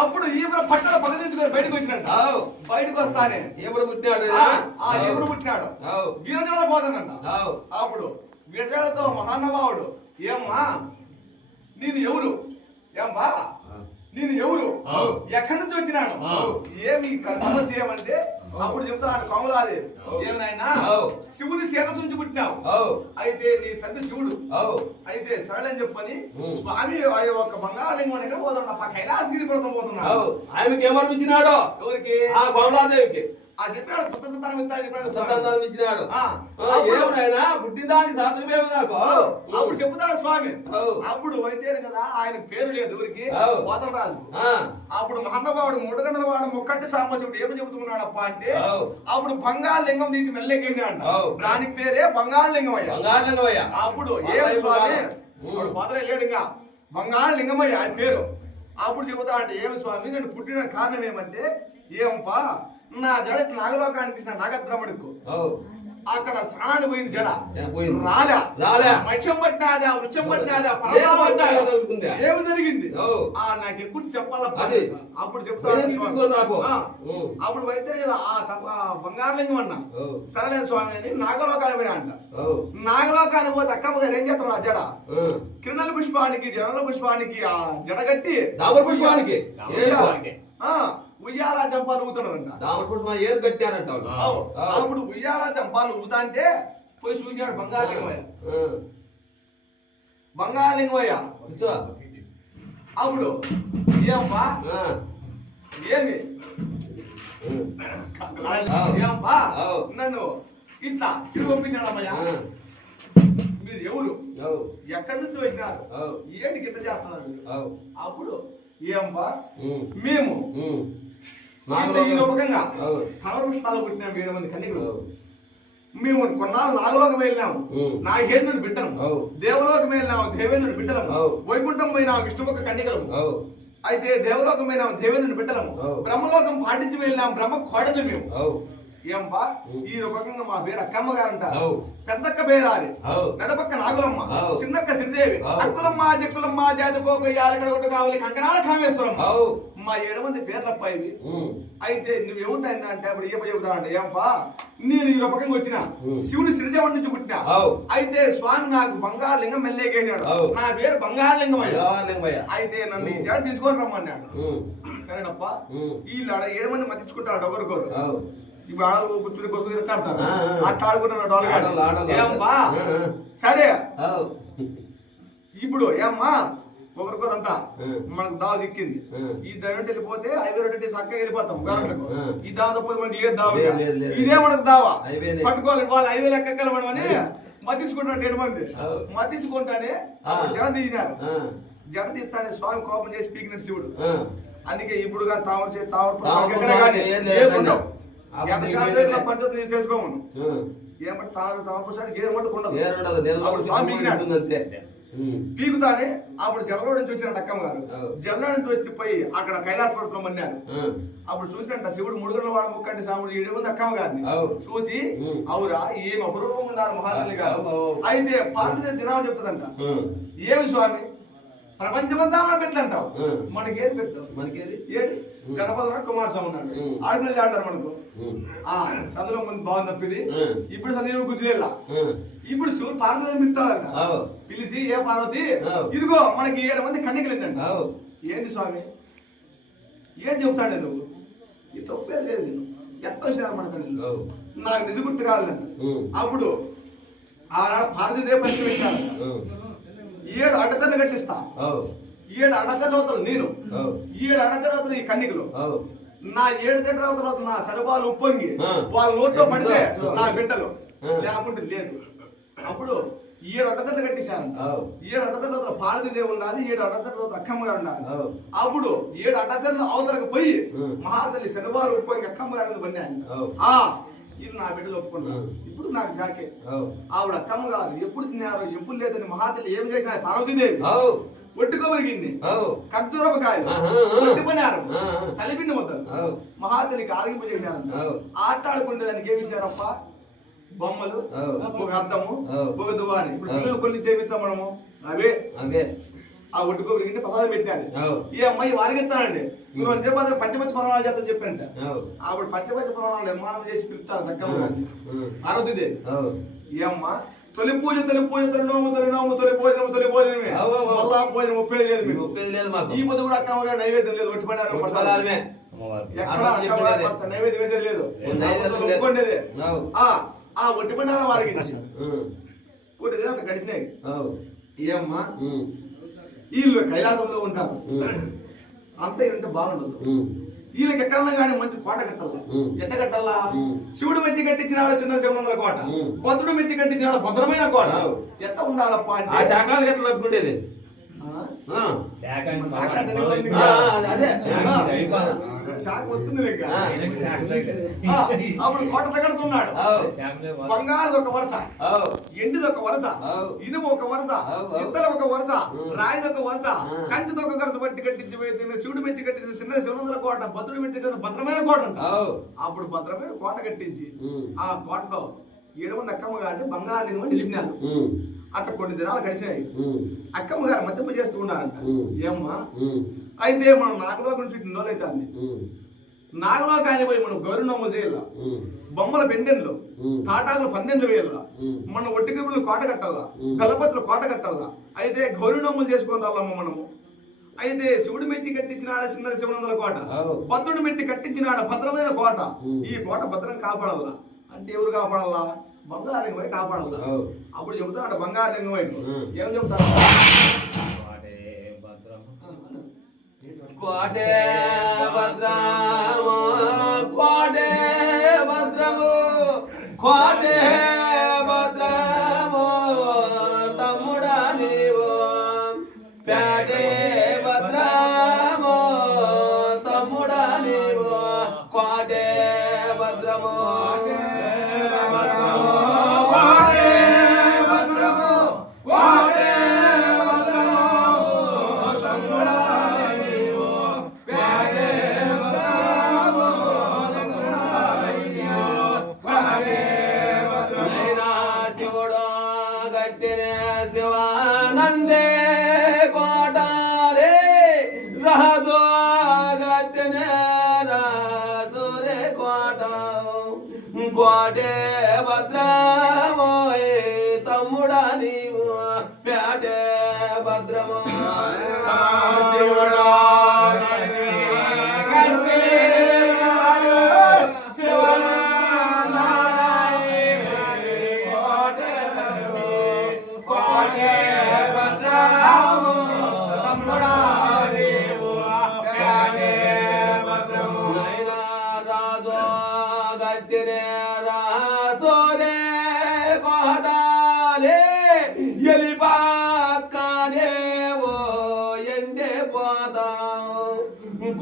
అప్పుడు ఈమె పట్టణ పగదించుకొని బయటకు వచ్చినట్ట బయటకు వస్తానే ఎప్పుడు పుట్టినాడు ఎప్పుడు పుట్టినాడు వీరజాల పోతానంట. అప్పుడు వీరజాలతో మహానుభావుడు ఏమ్మా నేను ఎవరు ఏమ్మా నేను ఎవరు ఎక్కడి నుంచి వచ్చినాను ఏమి సమస్య ఏమంటే అప్పుడు చెప్తాను కోమలాది ఏమైనా శివుని చేత నుంచి పుట్టినావు అయితే నీ తండ్రి శివుడు అయితే సరళని చెప్పని స్వామి ఒక బంగాళలింగం ఎక్కడ పోతున్నా కైలాసగిరి పర్వతం పోతున్నాడు. ఆమెకి ఏమనిపించినాడు ఎవరికి ఆ కోమలాదేవికి ఆ చెప్పాడు కొత్త సంతానం ఇస్తాడు సంతానం ఇచ్చినాడు. ఏమైనా పుట్టిందానికి సాత్రమేమి నాకు అప్పుడు చెప్తాడు స్వామి. అప్పుడు అయితే కదా ఆయన పేరు లేదు ఊరికి పోతలు రాదు. అప్పుడు మహానుభావుడు మూడుగంటల వాడు ముక్కట్టి సాంబశివుడు ఏమి చెబుతున్నాడప్ప అంటే అప్పుడు బంగారు లింగం తీసి మెల్లెక్కేసినాడు. దానికి పేరే బంగారు లింగమయ్య. బంగారు అప్పుడు ఏమి స్వామి వాడు పోతలు వెళ్ళాడు ఇంకా బంగారు లింగమయ్య ఆయన పేరు. అప్పుడు చెబుతా అంటే ఏమి స్వామి నేను పుట్టిన కారణం ఏమంటే ఏమంపా నా జడ నాగలోకానికి ఇచ్చిన నాగద్రముడికు అక్కడ స్నానాన్ని పోయింది జడ రాలే మత్స్యం పట్టినాదా వృక్షం పట్టినాదా ఏమి జరిగింది నాకు ఎప్పుడు చెప్పాల. అప్పుడు చెప్తాను అప్పుడు అయితే కదా ఆ బంగారలింగం అన్నా సరళ స్వామి అని నాగలోకానికి పోయినా అంట. నాగలోకానికి పోతే అక్కమ్మ గారు ఏం చేస్తాడు ఆ జడ కిరణల పుష్పానికి జనల పుష్పానికి ఆ జడ కట్టి పుష్పానికి ఉయ్యాల చంపాలు ఊతున్నారంట. ఏరు కట్టారంట. అప్పుడు ఉయ్యాల చంపాలు ఊతా అంటే పోయి చూసాడు బంగారలింగమయ్య. బంగారలింగమయ్య అప్పుడు ఏమ్మా ఏమి ఏమ్మా నన్ను ఇట్లా చిరు పంపించాడమ్మయ్యా మీరు ఎవరు ఎక్కడి నుంచి వచ్చినారు ఏంటికి ఇట్లా చేస్తున్నారు. అప్పుడు ఏమ్మా మేము ఈ రూపకంగా ఫలవృక్షాలు పుట్టినాం 7 మంది కన్యకులు. మేము కొన్నాళ్ళు నాగలోకి వెళ్ళినాము నాగేంద్రుడు బిడ్డము దేవలోకి వెళ్ళినాము దేవేంద్రుడు బిడ్డలము వైకుంఠం పోయినాము విష్ణుపక్క కన్యకలము అయితే దేవలోకం పోయినాము దేవేంద్రుడు బిడ్డలము బ్రహ్మలోకం పాటించి వెళ్ళినాము బ్రహ్మ కోడలు మేము. ఏంపా ఈ రూపకంగా మా పేరు అక్కమ్మ గారు అంటారు. పెద్దక్క పేరాలి నడపక్క నాగులమ్మ చిన్నక్క శ్రీదేవి అక్కులమ్మ జక్కులమ్మ జాతకోగొట్టు కావాలి కంకణాల కామేశ్వరమ్మ మా 7 మంది పేర్లప్ప ఇవి. అయితే నువ్వు ఎవరినైనా అంటే అప్పుడు ఏమో చెబుతా అంటే ఏంపా నేను ఈ రూపకంగా వచ్చిన శివుని శ్రీశైవం నుంచి పుట్టినా. అయితే స్వామి నాకు బంగారు లింగం మెల్లేకేసాడు నా పేరు బంగారు లింగమయ్య. అయితే నన్ను ఈ జడ తీసుకొని రమ్మన్నాడు. సరేనప్ప వీళ్ళు 7 మంది మతించుకుంటారు ఒకరికొరు. ఇప్పుడు ఆడలు కూర్చుని కోసం కడతారు అట్లా ఆడుకుంటున్నాడు ఏమ్మా. సరే ఇప్పుడు ఏమ్మా ఒకరికొరంతా మనకు దావ దిక్కింది ఈ దాని వెళ్ళిపోతే హైవే రోడ్ చక్కగా వెళ్ళిపోతాం గవర్నమెంట్. ఈ దావ తప్పదు మనకి ఏ దావ ఇదే మనకు దావా పట్టుకోవాలి వాళ్ళు హైవే ఎక్కగలమని మతించుకుంటున్నాడు 7 మంది. మతించుకుంటానే జడ దిగినారు. జడ తీస్తానే స్వామి కోపం చేసి పీకినట్టు శివుడు. అందుకే ఇప్పుడుగా పద్ధతులు తీసేసుకోమను ఏమంటే తామసానికి గేరు మట్టుకుండదు పీకుతానే. అప్పుడు జల్లలో నుంచి వచ్చిన అక్కమ్మ గారు జల్ల నుంచి వచ్చిపోయి అక్కడ కైలాస పర్వతం అన్నారు. అప్పుడు చూసినట్ట శివుడు ముడుగుల వాడు ముక్కంటి సాముడు 7 మంది అక్కమ్మ గారిని చూసి అవురా ఏం అపురూపం ఉన్నారు మహాతల్లి గారు. అయితే పార్టీ దినాలు చెప్తుందంట ఏమి స్వామి ప్రపంచమంతా మన పెట్టంటావు మనకేది పెడతావు మనకేది ఏది గణపతి కుమారస్వామి ఉన్నాడు ఆడపిల్లలు ఆడారు మనకు చదువులో మంది బాగుంది తప్పింది. ఇప్పుడు చదువు కూర్చునేలా ఇప్పుడు శివుడు పార్వతి పిలుస్తాడంట. పిలిచి ఏ పార్వతి ఇదిగో మనకి 7 మంది కన్యకలు ఏంటంట. ఏంటి స్వామి ఏం చెబుతాడే నువ్వు ఈ తప్పేది లేదు నేను ఎట్లా వచ్చినారు మన కన్యలు నాకు నిజ గుర్తు కావాలంట. అప్పుడు ఆనాడు పార్వతీదేవి పరిచయం పెట్టారంట. 7 అడ్డతలు కట్టిస్తా 7 అడ్డతలు నేను 7 అడ్డతలు ఈ కన్నికలు నా 7 తర్వాత నా సరబాలు ఉప్పొంగి వాళ్ళ నోట్లో పడితే నా బిడ్డలు లేకుంటే లేదు. అప్పుడు 7 అడ్డతలు కట్టించాను. 7 అడ్డతల పార్వతీదేవి ఉన్నది 7 అడ్డతల అక్కమ్మ గారు ఉన్నారు. అప్పుడు 7 అడ్డతలు అవతలకు పోయి మహాతల్లి శనివారు ఉప్పొంగి అక్కమ్మ గారు పడినాయి. ఇది నా బిడ్డలు ఒప్పుకున్నాను. ఇప్పుడు నాకు జాకే ఆవిడ అక్కమ్మ గారు ఎప్పుడు తిన్నారు ఎప్పుడు లేదని మహాతల్లి ఏం చేసిన పార్వతీదేవి ఒట్టుకోబరిగింది ఖర్జూరపకాయలు ఒట్టిపోయినారు సలిపిండి మొత్తం మహాతల్లికి ఆరోగ్యం చేశారు. ఆటాడుకునేదానికి ఏమి చేశారప్ప బొమ్మలు ఒక అద్దము ఒక దువాని. ఇప్పుడు పిల్లలు కొన్ని సేవిస్తాం మనము అవే ఆ ఒడ్డు కొబ్బరికి ప్రసాదం పెట్టాలి ఈ అమ్మాయి వారికి ఇస్తానండి మీరు అంతేపాత్ర పంచపక్ష పురాణాలు చేస్తాను చెప్పంట అప్పుడు పంచపక్ష పురాణాలు నిర్మాణం చేసి పిలుస్తారు దక్కమ్మ ఆరోగ్యదే ఈ అమ్మ తొలి పూజ తొలినోము తొలి భోజనమే మళ్ళా భోజనం ఒప్పేది లేదు మీకు ఈ పొద్దు కూడా అక్కమ్మ గారు నైవేద్యం లేదు ఒట్టి పడారు ఎక్కడ నైవేద్యం వేసేది లేదు ఒప్పుకోండేది ఆ ఒట్టి పండారం వారికి ఒకటి అక్కడ గడిచినాయి ఏమ్మా వీళ్ళు కైలాసంలో ఉంటారు అంత ఏంటంటే బాగుండదు వీళ్ళకి ఎక్కడన్నా కానీ మంచి కోట కట్టాలా ఎట్ట కట్టాలా శివుడు మెచ్చి కట్టించినాడు చిన్న శివనంద కోట భద్రుడు మెచ్చి కట్టించినాడు భద్రమైన కోట ఎట్ట ఉండాలప్ప ఆ శాఖలు ఎట్లా కట్టుకుండేది శాఖ వస్తుంది అప్పుడు కోట తగడుతున్నాడు బంగారు ఒక వరుస ఎండిది ఒక వరుస ఇనుము ఒక వరుస ఇద్దరు ఒక వరుస రాయిది ఒక వరుస కంచిది ఒక వరుస బట్టి కట్టించి శివుడు మెచ్చి కట్టించి చిన్న శివనందుల కోట భద్రుడు మెచ్చి భద్రమైన కోట అంట అప్పుడు భద్రమైన కోట కట్టించి ఆ కోటలో 7 మంది అక్కమ్మ గారిని బంగారు నిలిపినారు అట్లా కొన్ని దినాలు గడిచినాయి అక్కమ్మ గారు మద్దతు చేస్తూ ఉన్నారంట ఏమ్మా అయితే మనం నాగలోకం చుట్టూ నోలైతుంది నాగలోకాన్ని పోయి మనం గౌరీ నోములు చేయాల బొమ్మల పెండెన్లు తాటాకులు 12 వేయాల మన ఒట్టికబులు కోట కట్టాలా గలపతులు కోట కట్టాలా అయితే గౌరీ నోములు చేసుకొని రాళ్ళమ్మ మనము అయితే శివుడు మెట్టి కట్టించినాడ చిన్న శివనందుల కోట భద్రుడు మెట్టి కట్టించినాడ భద్రమైన కోట ఈ కోట భద్రం కాపాడాలా అంటే ఎవరు కాపాడాలా బంగారం పోయి కాపాడాలా అప్పుడు చెబుతాడు బంగారం వైపు ఏం చెబుతారు కోటే భద్రము కోటే భద్రము కోటే భద్రము తమ్ముడా నీవు పేటే భద్రము తమ్ముడా నీవు కోటే భద్రము శివానందే కోటాలే రాజో గట్టనే రాజురే కోట కోటే భద్రమోయ్ తమ్ముడా నీవు పేటే భద్రమో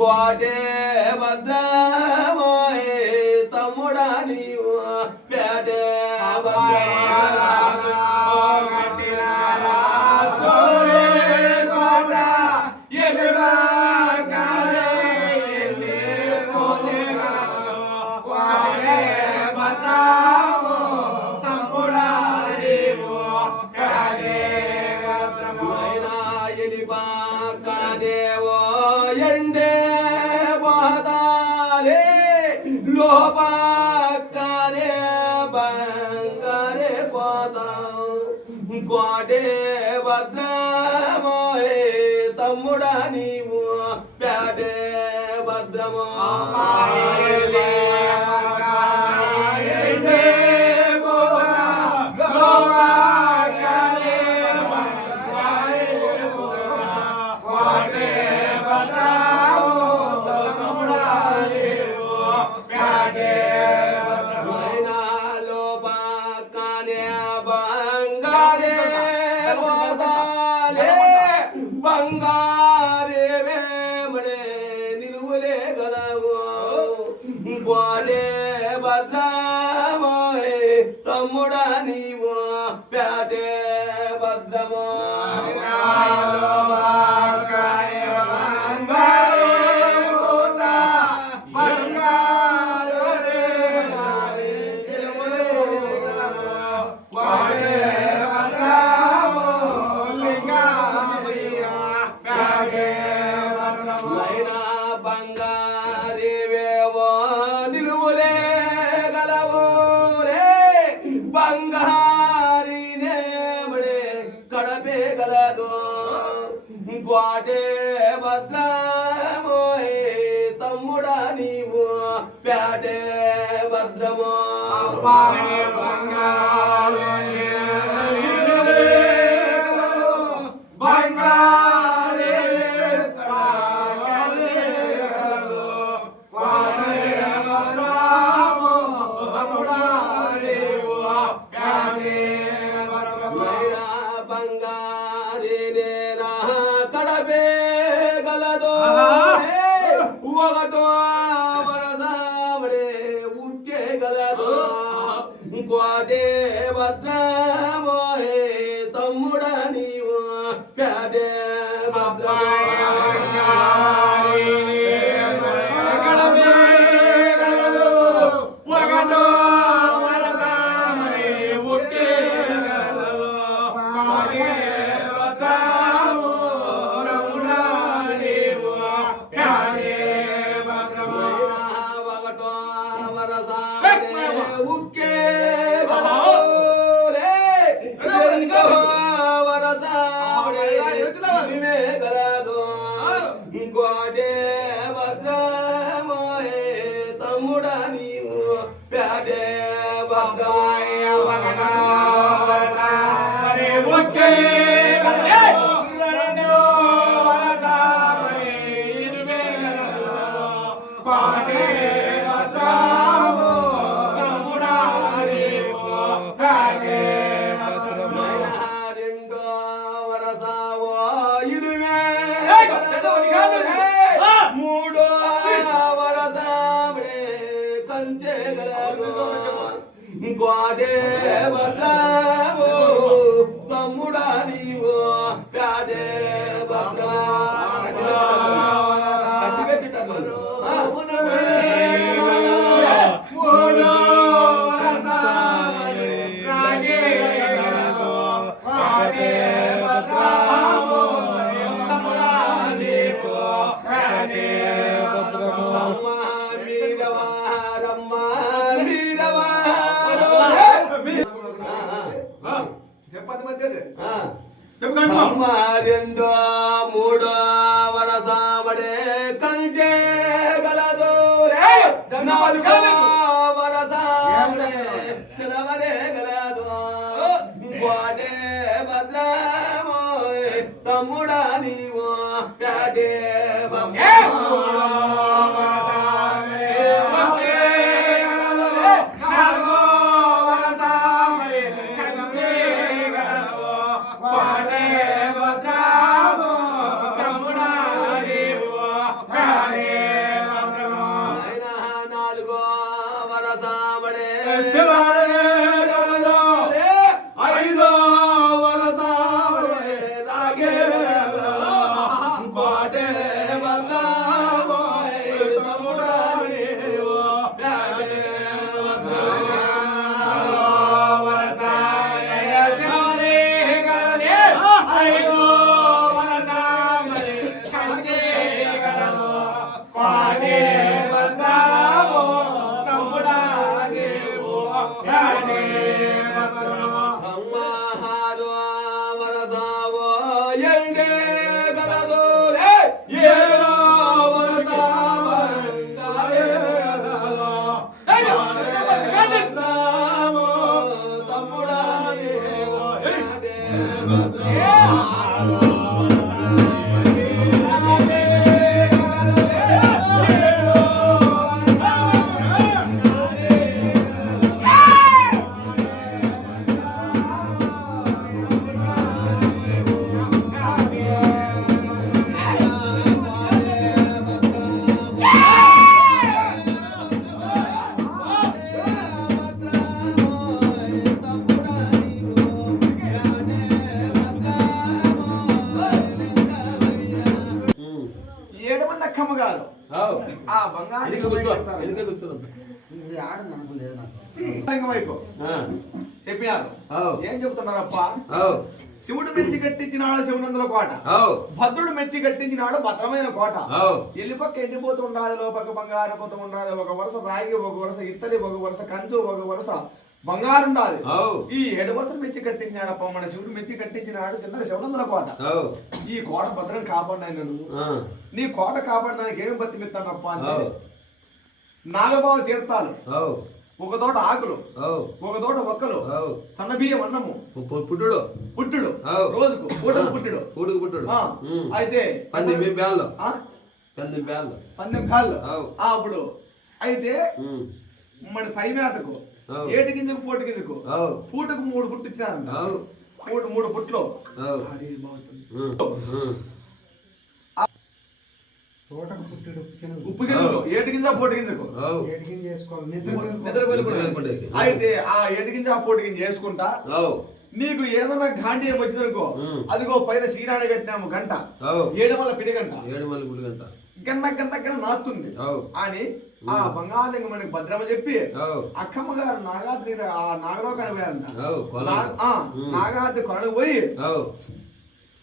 కోటే భద్రమోయ్ తమ్ముడా నీవు పేటే లోపక్కనే బంగారే పోతాం కోటే భద్రమోయ్ తమ్ముడా నీవు పేటే భద్రమో బంగారే వేమడే నిలువలే గలవు కోటే భద్రమోయ్ తమ్ముడా నీవు పేటే భద్రమో బంగారేవేవో నిలువులే గలవోలే బంగారి నేమడే కడపే గలదో గ్వాటే భద్రమోయ్ తమ్ముడా నీవు పేటే భద్రమో ఒకటో వరదామడే ఉట్టే గలదో కోటే భద్రమోయే తమ్ముడా నీవు పేటే కోటే భద్రమోయే తమ్ముడా నీవు పేటే మూడో వరదామడే కంచె గలదో కోటే భద్రమో తమ్ముడా నీవు పేటే చెప్పది మధ్యది రెండో మూడో వరసామడే కంచె గలదో నాలుగో వరసామడే సిలవరే గలదో కోటే భద్రమోయ్ తమ్ముడా నీవు పేటే నాలుగో వరసామడే ఐదో వరసామడే రాగే కోటే భద్రమోయ్ తమ్ముడా నీవు పేటే గారు ఆ బంగారు వైపు చెప్పినారు ఏం చెప్తున్నారప్ప శివుడు మెచ్చి కట్టించినాడు శివనందుల కోట, భద్రుడు మెచ్చి కట్టించినాడు భద్రమైన కోట. ఎల్లిపక్క ఎండిపోతూ ఉండాలి, లోపక్క బంగారు పోతూ ఉండాలి. ఒక వరుస రాగి, ఒక వరుస ఇత్తడి, ఒక వరుస కంచు, ఒక వరుస బంగారు ఉండాలి. ఈ 7 వరుసలు మెచ్చి కట్టించినాడప్ప మన శివుడు మెచ్చి కట్టించినాడు చిన్న శివనందుల కోట. ఈ కోట భద్రం కాపాడినాయి నువ్వు, నీ కోట కాపాడడానికి ఏమి బతి మిత్తానప్ప అంటే నాగబావ తీర్థాలు, ఒక తోట ఆకులు, ఒక తోట ఒక్కలు, సన్న బియ్యం అన్నము, పుట్టుడు రోజుకు పుట్టుడు. అయితే 12 బ్యాళ్ళు అప్పుడు అయితే మన పై మేతకు 7 గింజకు పోటు గింజకు పూటకు 3 పుట్టు ఇచ్చారంట. 3 పుట్లు ఉప్పు చెరువులు 7 గింజ పోటు గింజకు అయితే ఆ 7 గింజ పోటు గింజ చేసుకుంటా నీకు ఏదైనా గాంధీ వచ్చిందనుకో, అదిగో పైన శ్రీరాణి కట్టినాము గంట 7 మళ్ళీ పిడి గంట గన్న నాస్తుంది అని ఆ బంగాళలింగం మనకి భద్రమ చెప్పి అక్కమ్మ గారు నాగాద్రి ఆ నాగలోకానికి పోయారంట. నాగాద్రి కొనకు పోయి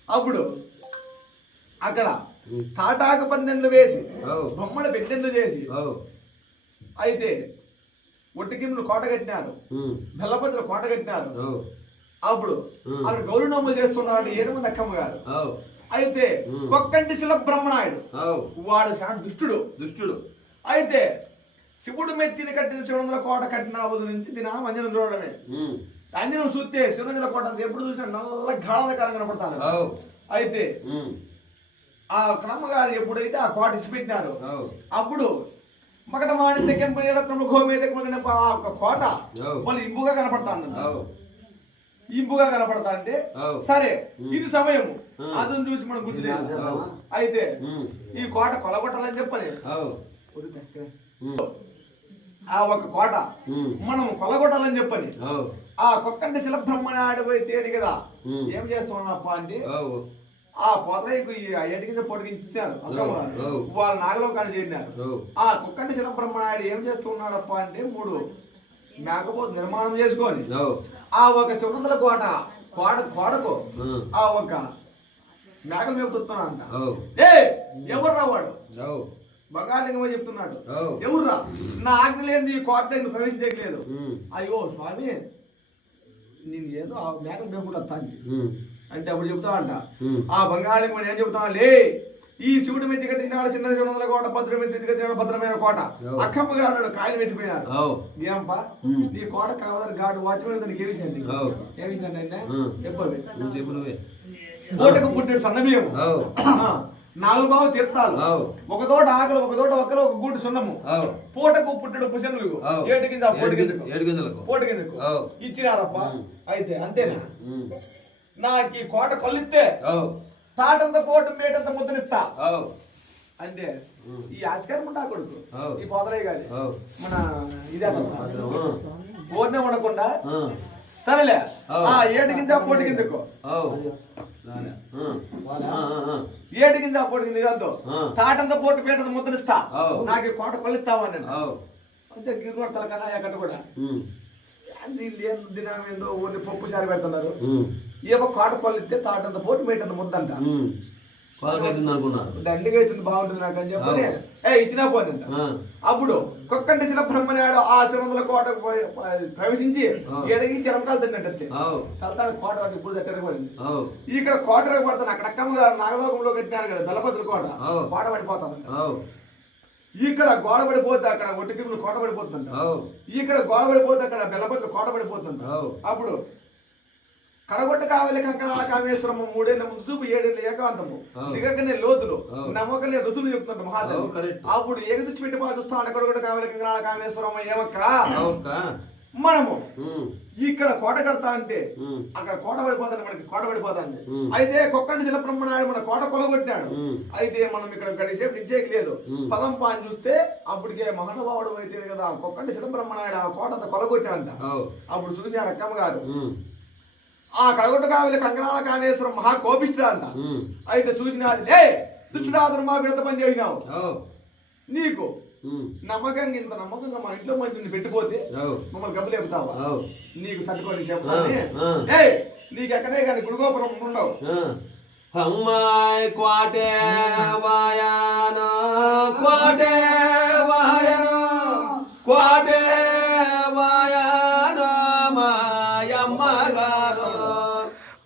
అప్పుడు అక్కడ తాటాకు పందెండ్లు వేసి బొమ్మల పెద్దెండ్లు చేసి అయితే ఒట్టికిమ్ములు కోట కట్టినారు, బెల్లపత్రులు కోట కట్టినారు. అప్పుడు అక్కడ గౌరీ నోములు చేస్తున్నాడు 7 మంది అక్కమ్మ గారు. అయితే కొక్కంటి శిల బ్రహ్మనాయుడు వాడు చాలా దుష్టుడు. అయితే శివుడు మెచ్చిని కట్టిన శివనందుల కోట కట్టిన నుంచి దిన అంజనం చూడడమే. అంజనం చూస్తే శివనందుల కోట ఎప్పుడు చూసినా నల్ల గాఢంగా కనపడతాను. అయితే ఆ క్రమగారు ఎప్పుడైతే ఆ కోట ఇచ్చిపెట్టినారు అప్పుడు మగట మాణిత్య కెంప గోమేద కోట వాళ్ళు ఇంపుగా కనపడతా అంటే సరే ఇది సమయం అదని చూసి మనం గుర్తులేదు. అయితే ఈ కోట కొలగొట్టాలని చెప్పని ఆ ఒక కోట మనం కొలగొట్టాలని చెప్పని ఆ కొక్కంటి శిల బ్రహ్మనాయుడు పోయి తేరి కదా ఏం చేస్తున్నానప్ప అంటే ఆ పోతలకు ఈ 7 గింజ పొడిగించారు వాళ్ళు నాగలోకాన్ని చేరినారు. ఆ కుక్కంటి శిల బ్రహ్మనాయుడు ఏం చేస్తున్నాడప్ప అంటే 3 మేకపోతు నిర్మాణం చేసుకొని ఆ ఒక శివనందుల కోటకు ఆ ఒక మేకలు మేపుతున్నాడంట. ఎవర్రా వాడు బంగాళలింగం చెప్తున్నాడు, ఎవర్రా నా ఆజ్ఞ లేని ఈ కోట ప్రవేశించట్లేదు. అయ్యో స్వామి నేను ఏదో ఆ మేకలు మేపుకుంటా అంటే అప్పుడు చెప్తావంట ఆ బంగాళలింగం ఏం చెప్తావా లే, ఈ శివుడు మెచ్చి కట్టినాడు చిన్న శివనందుల కోట, భద్రం మెచ్చి కట్టినాడు భద్రమైన కోట. అక్కమ్మ గారు నన్ను కాయలు పెట్టిపోయినారు. ఏమప్పా నీ కోట కావాలని గాడు వాచ్మెన్ తనకి ఏమిసండి చెప్పవి కోటకు పుట్టిన సన్న బియ్యం 4 బావు తీర్థాలు, ఒక తోట ఆకలి, ఒక తోట ఒక్కలు, ఒక గూడు సున్నము, పూటకు పుట్టడు పుషన్లు 7 గింజ పోటు గింజకు ఇచ్చినారప్ప. అయితే అంతేనా నాకు ఈ కోట కొల్లిస్తే తాటంత పోటు మేటంత ముద్దనిస్తా అంటే ఈ ఆచకారం ఉంటా కొడుకు ఈ పోదరయ్య గారి మన ఇదే పోర్నే ఉండకుండా సరేలే ఆ 7 గింజ పోటు గింజకు 7 గింజ పోటు గింజ కాదు తాటంత పోటు మేటంత ముద్దనిస్తా నాకు ఈ కోట కొల్లిస్తావా నేను అంతే గిరిగొడ తలకన్నా ఎక్కడ కూడా దినమేందో ఊరిని పప్పు సారి పెడుతున్నారు. ఏమో కోట కొల్లిస్తే తాటంత పోటు మేటంత ముద్దంట దండిగా అవుతుంది బాగుంటుంది నాకు అని చెప్పని ఇచ్చినా పోయిందంట. అప్పుడు కొక్కంటి శిల బ్రహ్మనాయుడు ఆ శివనందుల కోట ప్రవేశించి ఎడగి చెరమకాలు తిన్నట్టే తలతాడు కోట ఇప్పుడు తిరగబడింది. ఇక్కడ కోట పడతాను అక్కడ అక్కమ్మ గారు నాగలోకంలో కట్టినారు కదా బెల్లపత్రుల కోట పడిపోతాను. ఇక్కడ గోడ పడిపోతే అక్కడ ఒట్టికిములు కోట పడిపోతుందంట, ఇక్కడ గోడ పడిపోతే అక్కడ బెల్లపత్రులు కోట పడిపోతుందంట. అప్పుడు కడగొట్ట కావాలి కంకణాల కామేశ్వరము 3 ఏళ్ల ముందు చూపు 7 ఏళ్ల ఏకాంతము దిగకనే లోతులు నమ్మకలే రుసులు చెప్తుంట మహాదేవ్. అప్పుడు ఎగదిచ్చి పెట్టి చూస్తాను కడగొట్ట కావాలి కంకణాల కామేశ్వరము ఏమక్క మనము ఇక్కడ కోట కడతా అంటే అక్కడ కోట పడిపోతాను, మనకి కోట పడిపోతాంది. అయితే కొక్కంటి శిల బ్రహ్మనాయుడు మన కోట కొలగొట్టాడు. అయితే మనం ఇక్కడ గడిసేపు ఇచ్చేకి లేదు పదం పాని చూస్తే అప్పటికే మహానుభావుడు అయితే కదా కొక్కంటి శిల బ్రహ్మనాయుడు ఆ కోట అంతా కొలగొట్టాడంట. అప్పుడు చూసారు అక్కమ్మ గారు ఆ కడగొట్ట కావాలి కంకణాల కామేశ్వరం మహా కోపిష్ట అంట. అయితే సూచన దుష్టుడాదురు మా విడత పని చేసినావు నీకు నమ్మకంగా ఇంత నమ్మకంగా మా ఇంట్లో మనిషిని పెట్టిపోతే మమ్మల్ని గబ్బులు చెబుతావా? నీకు సర్దుకొని చెప్తాను. నీకు ఎక్కడే కానీ గుడిగోపురం ఉండవు. అమ్మాయి కోటే వాయానో కోటే వాయనో కోటే వాయానో మాయమ్మ గారు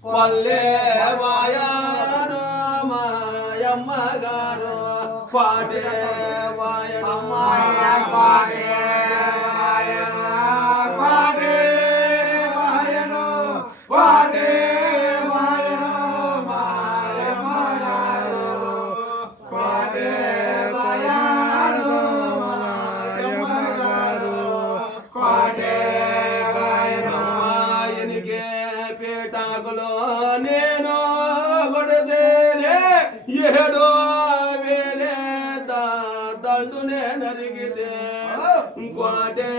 పల్లె వాయానో మాయమ్మ గారు కోటే వాయనో కోటే వాయనో కోటే వాయనో కోటే నేను కొడితేనే ఏడో వేరే దండునే నరిగితే కోటే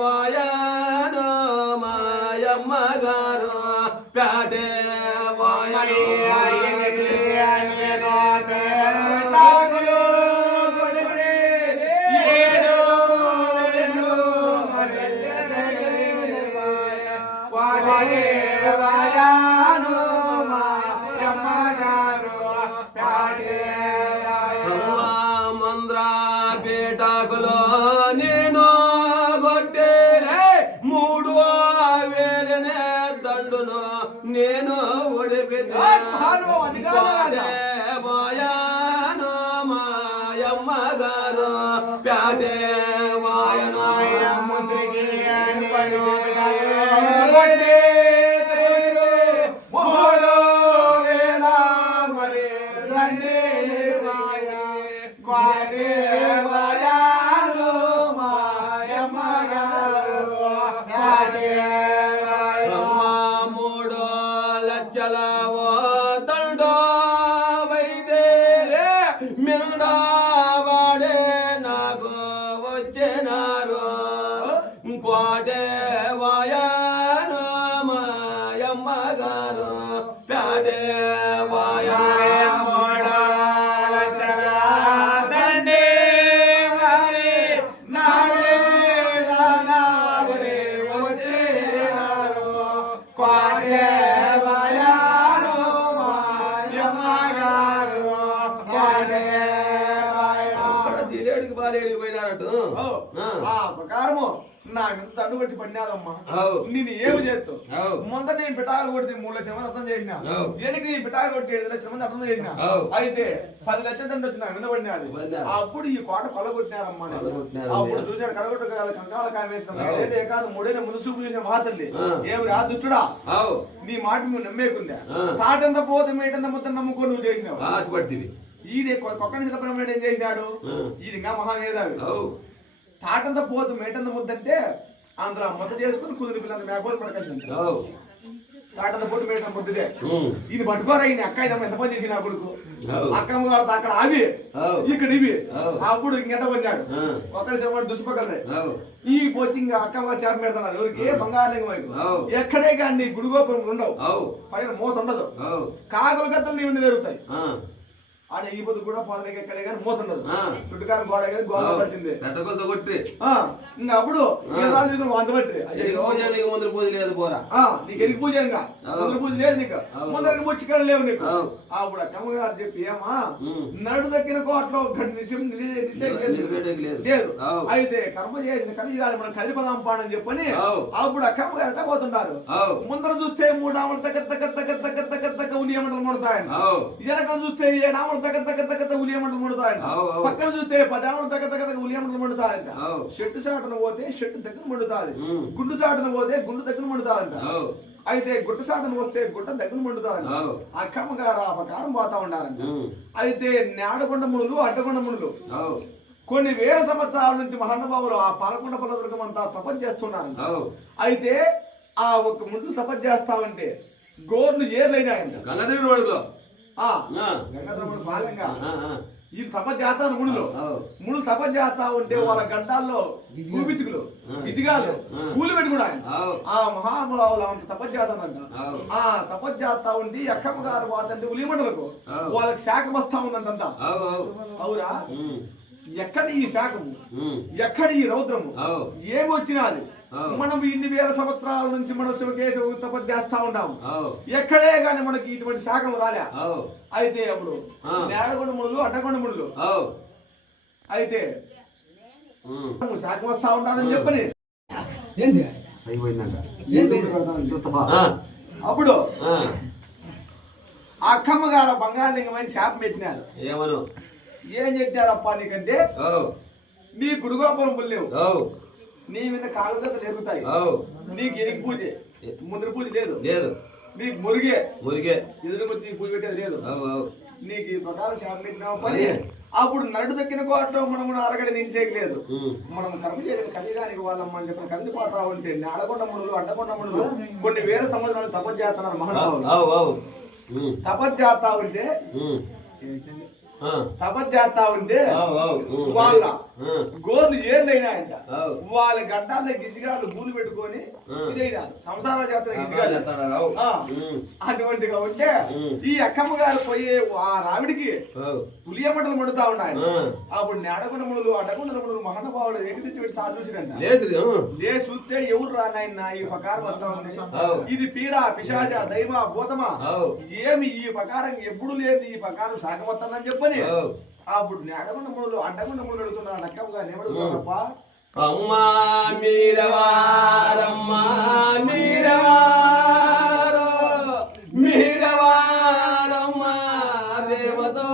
వాయనో మాయమ్మ గారు పేటే వాయనో మంద్రాపేటకులో నేను కొట్టేనే మూడు వేలనే దండును నేను ఒడిపితే వాయనో మాయమ్మ గారు పేటే వాయనో మూడో లక్షల దండో వైద్యే మిందా వాడే నాకు వచ్చినారు కోటే వాయనో మాయమ్మ గారు పేటే వాయనో ప్రకారము నా మీద దండు కొట్టి పడినాదమ్మా. నేను ఏమి చేస్తావు? మొదట నేను పిటారు కొడితే 3 లక్షల మంది అర్థం చేసిన, ఎనికి నేను పిటారు కొట్టి 7 లక్షల మంది అర్థం చేసిన, అయితే 10 లక్షల దండ వచ్చి నా మీద పడినాది. అప్పుడు ఈ కోట కొలగొట్టినారమ్మా. అప్పుడు చూసాడు కడగొట్టు కంకాల కామేశ్వరం కాదు 3 ఏళ్ళ ముందు చూపు చూసిన మహాతల్లి, ఏమి రా దుష్టుడా నీ మాట నువ్వు నమ్మేకుందా? తాటంత పోతే మేటంత మొత్తం నమ్ముకొని నువ్వు చేసినావు ఆశపడుతుంది. ఈడే కొక్కడి శిల్పం ఏం చేసినాడు? ఈయన ఇంకా మహామేధావి. తాటంత పోతు మేటంత ముద్దంటే అందులో మొత్తం చేసుకుని కుదిరి పిల్లలు మేకపోలు పడకాల్సి తాటంత పోతు మేటంత ముద్దుదే. ఈయన పట్టుకోరా ఈయన అక్క ఎంత పని చేసి నా కొడుకు అక్కమ్మ గారు అక్కడ అవి ఇక్కడ ఇవి. అప్పుడు ఇంకెంత పడినాడు ఒకరి చెప్పండి దుష్పకలే ఈ కోచింగ్ అక్కమ్మ గారు చేప పెడుతున్నారు. ఎవరికి బంగారం వైపు ఎక్కడే కానీ గుడిగోపురం ఉండవు, పైన మూత ఉండదు, కాకులు గద్దలు నీ మీద జరుగుతాయి. ఆడ ఈ పొద్దు కూడా పాదలకి ఎక్కడే కానీ మోతుండదు, చుట్టుకారం గోడ కానీ గోడ వచ్చింది కొట్టి ఇంకా అప్పుడు వంచబట్టి ముందర పూజ లేదు పోరా నీకు ఎనికి పూజ ఇంకా ముందర పూజ లేదు నీకు ముందరికి ముచ్చికలు లేవు నీకు. అప్పుడు అక్కమ్మ గారు చెప్పి ఏమా నడు దగ్గర కోట్లో లేదు, అయితే కర్మ చేసిన కలిసి మనం కలిపదాం పాడని చెప్పని అప్పుడు అక్కమ్మ గారు ఎట్ట పోతుంటారు. ముందర చూస్తే 3 ఆమలు తగ్గ ఉలియమంటలు ముడతాయని, వెనక చూస్తే 7 ఆమలు తగ్గ ఉలియమంటలు ముడతాయంట, పక్కన చూస్తే 10 ఆమలు తగ్గ ఉలియమంటలు ముడతాయంట. చెట్టు చాటున పోతే చెట్టు దగ్గర మండుతాది, గుండు చాటున పోతే గుండు దగ్గర మండుతాదంట. అయితే గుట్ట చాటున వస్తే గుట్ట దగ్గర మండుతాదంట. అక్కమ్మ గారు ఆ ప్రకారం పోతా ఉండాలంట. అయితే నేడకొండ మునులు అడ్డకొండ మునులు కొన్ని వేల సంవత్సరాల నుంచి మహానుభావులు ఆ పాలకొండ పర్వతం అంతా తపస్సు చేస్తున్నారు. అయితే ఆ ఒక్క ముందు తపస్సు చేస్తామంటే గోర్లు ఏర్లైనాయంట. గంగాధరుడు గంగాధరుడు బాలంగా ఈ తపస్సు చేస్తాను మునులు తపస్సు చేస్తా ఉంటే వాళ్ళ గడ్డాల్లో కూపిచ్చుకులు ఇటుగాలు కూలి పెట్టుకున్నా ఆ మహానుభావులు అంత తపస్సు చేస్తానంట. ఆ తపస్సు చేస్తా ఉండి అక్కమ్మ గారు పోతంటే ఉలిమండలకు వాళ్ళకి శాఖ వస్తా ఉందంట. అవురా ఎక్కడ ఈ శాఖము, ఉమ్. ఎక్కడ ఈ రౌద్రము, అవు. ఏమొచ్చినది? అవు. మనం ఇన్ని వేల సంవత్సరాల నుంచి మనం శివకేశవ తపస్సు చేస్తా ఉంటాము. అవు. ఎక్కడే గాని మనకి ఇటువంటి శాఖం రాలే. అవు. అయితే అప్పుడు ఆ. నేడగొండ ముళ్ళు అడ్డగొండ ముళ్ళు అవు. అయితే ఉమ్. శాఖం వస్తా ఉంటానని చెప్పని ఆ. అప్పుడు ఆ. ఆ అక్కమ్మ గారు బంగాళలింగమైన శాపం పెట్టినారు. ఏమను? ఏం చెప్పారప్ప నీకంటే, అవు. నీ గుడిగోపురం పుల్లేవు, అవు. నీ మీద కాళ్ళు గద్దలు ఎరుగుతాయి, అవు. నీకు ఎనికి పూజ, ముందర పూజ లేదు, లేదు. నీకు మురిగే మురిగే. ఎదురుకొచ్చి పూజ పెట్టేది లేదు. అవు. అవు. నీకు ఈ ప్రకారం శాపం పెట్టినావు పని. అప్పుడు నడు దక్కిన కోటలో మనము అరగడ నిలిచేయలేదు. ఉమ్. మనం కర్మ చేసిన కలిదానికి వాళ్ళమ్మ అని చెప్పిన కదిలిపోతా ఉంటే నేడగొండ మునులు అడ్డగొండ మునులు కొన్ని వేల సంవత్సరాలు తపస్సు చేస్తున్నారు మహానుభావులు. అవు. అవు. ఉమ్. తపస్సు చేస్తా ఉంటే ఉమ్. ఆ. తపస్సు చేస్తా ఉంటే అవు. అవు. ఉమ్. వాళ్ళ ఆ. గోర్లు ఏళ్ళైనాయంట. అవు. వాళ్ళ గడ్డాల్లో గిజ్జిగాళ్ళు పూలు పెట్టుకొని ఇదైనారు సంసార జాతర గిజ్జిగాళ్ళు. చేస్తారా? అవు. ఆ, ఉమ్. అటువంటిగా ఉంటే ఉమ్. ఈ అక్కమ్మ గారు పోయే ఆ రావిడికి అవు. పులియమంటలు మండుతా ఉన్నాయి. ఆ. అప్పుడు నేడగుణములు అడ్డగుణములు మహానుభావులు ఎగిరించి పెట్టి సార్ చూసిరంట. లేదు. లే చూస్తే ఎవరు రానాయన ఈ ప్రకారం వస్తా ఉంది. అవు. ఇది పీడ పిశాచ దైవ భూతమా, అవు. ఏమి ఈ ప్రకారం ఎప్పుడు లేదు ఈ ప్రకారం సాగం వస్తుందని చెప్పని అవు. అప్పుడు నేడగుండములు అడ్డగుండములు అడుగుతున్నాడు. అక్కమ్మ గారు ఏమడుగుతున్నారప్ప? అమ్మా మీరవారమ్మా మీరవారు మీరవారమ్మా దేవతో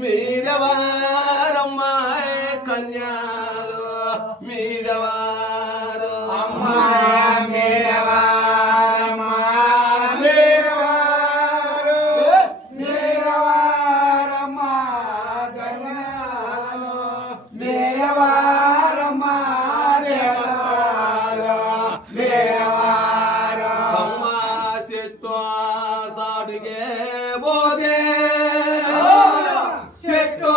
మీరవారమ్మా కన్యాలు మీరవారు అమ్మా మీరవారమ్మా మీరవారు మీరవారమ్మా కన్యాలు మీరవారమ్మా అమ్మా చెట్టు సాటుగే పోదే చెట్టు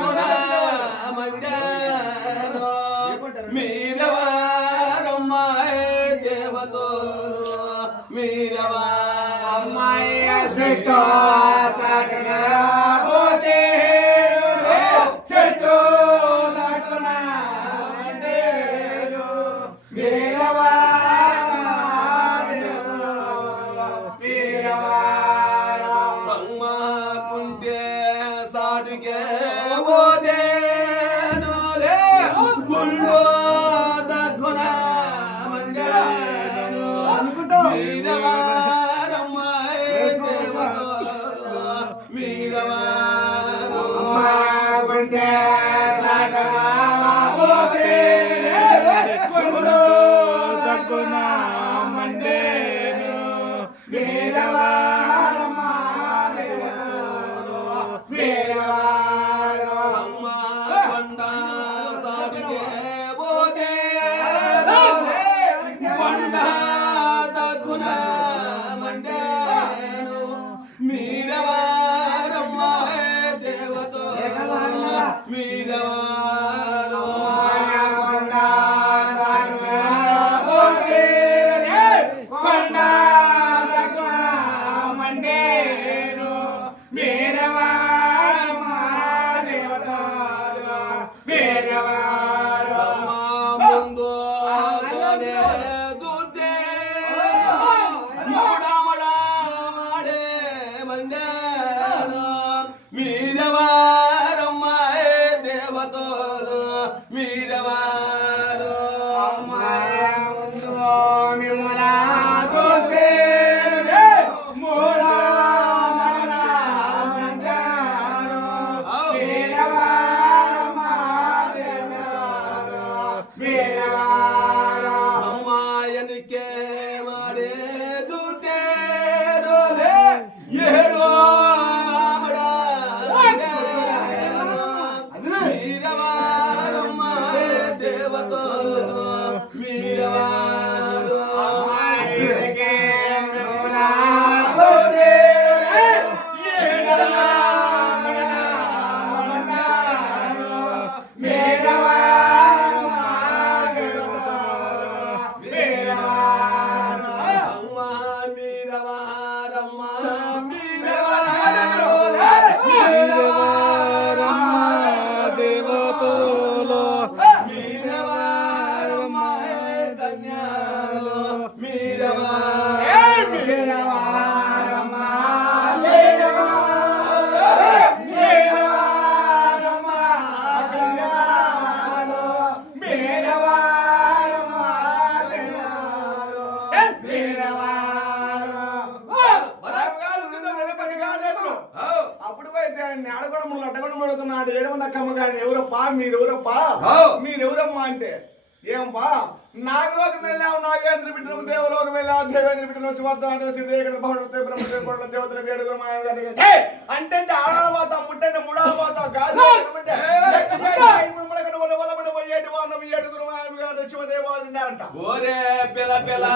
కూడా మండేను మీరవారమ్మా దేవతోరు మీరవారమ్మా చెట్టు సాటుగే పోతే చెట్టు నాటునా మండేను అమ్మా కుంటే సాటుకే పోదేను గుండు దక్కున మండేను మీరవారమ్మా దేవతోరు మీరవారు కుంటే మీరవారమ్మా దేవతో మీరవారు ముందు దుద్దే మాడే మండేను మీరవారమ్మా దేవతోలు మీరవారు అమ్మాయనికే మాడే దూతే ఏడో మీరవారమ్మా పడుకున్నాడు 7 అక్కమ్మ గారిని ఎవరప్పా మీరెవరప్పా మీరెవరమ్మా అంటే ఏంపా నాగలోకి వెళ్ళాము నాగేంద్ర బిడ్డము దేవలోకి వెళ్ళాము దేవేంద్ర బిడ్డము శివర్ధన శివదేవుడు భగవంతుడు బ్రహ్మదేవుడు దేవతల వేడుకలు మాయ అంటే ఆడాలు పోతాం ముట్టంటే ముడాలు పోతాం కాదు ఏడు వారం 7 మాయ శివదేవాలు ఉన్నారంట ఓరే పిల్ల పిల్ల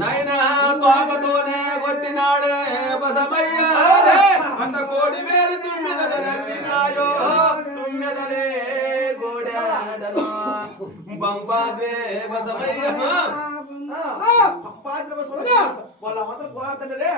నాయనా తోకతోనే కొట్టినాడే బసమయ్యా అంత కోడి వేలు తుమ్మెదలు నచ్చినాయో తుమ్మెదలే గోడాడలో బంపాద్రే బసమయ్యా వాళ్ళ అందరూ గోడాడుతుంటారే